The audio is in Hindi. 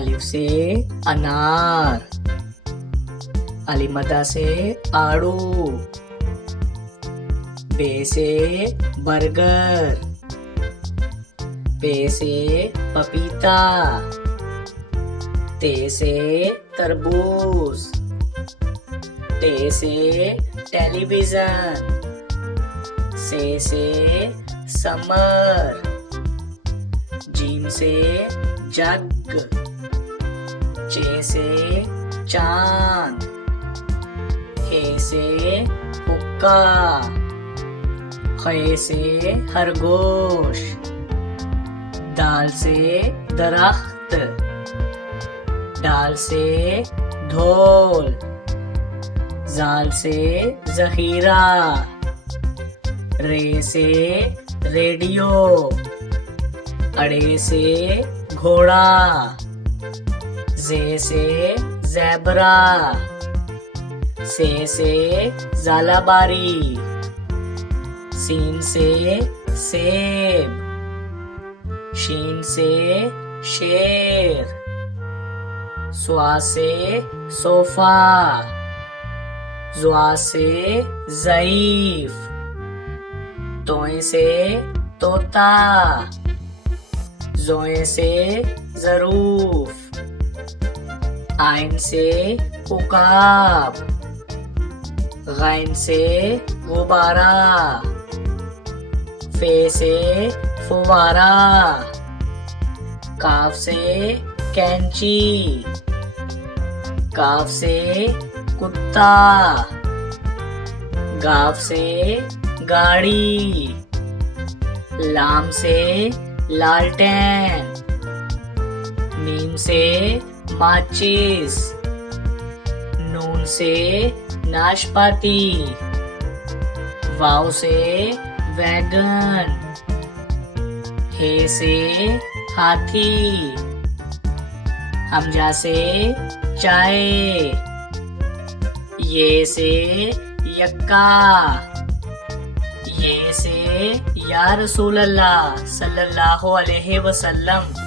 अलिफ से अनार, अलिमदा से आड़ू, बे से बर्गर, पे से पपीता, ते से तरबूज, टे से टेलीविजन, से समर, जीम से जग, चे से चांद, हे से हुक्का, खे से खरगोश, दाल से दरख्त, डाल से ढोल, जाल से जखीरा, रे से रेडियो, अड़े से घोड़ा, जे से ज़ेबरा, से ज़ालाबारी, सीन से सेब, शीन से शेर, स्वा से सोफा, ज़्वा से ज़ईफ, तोए से तोता, ज़ोए से ज़रूफ, आइन से उकाब, गैन से गुब्बारा, फे से फुवारा, काफ से कैंची, काफ से कुत्ता, गाफ से गाड़ी, लाम से लालटेन, मीम से माचिस, नून से नाशपाती, वाव से वैगन, हे से हाथी, हमजा से चाय, ये से यक्का, ये से या रसूल अल्लाह सल्लल्लाहु अलैहि वसल्लम।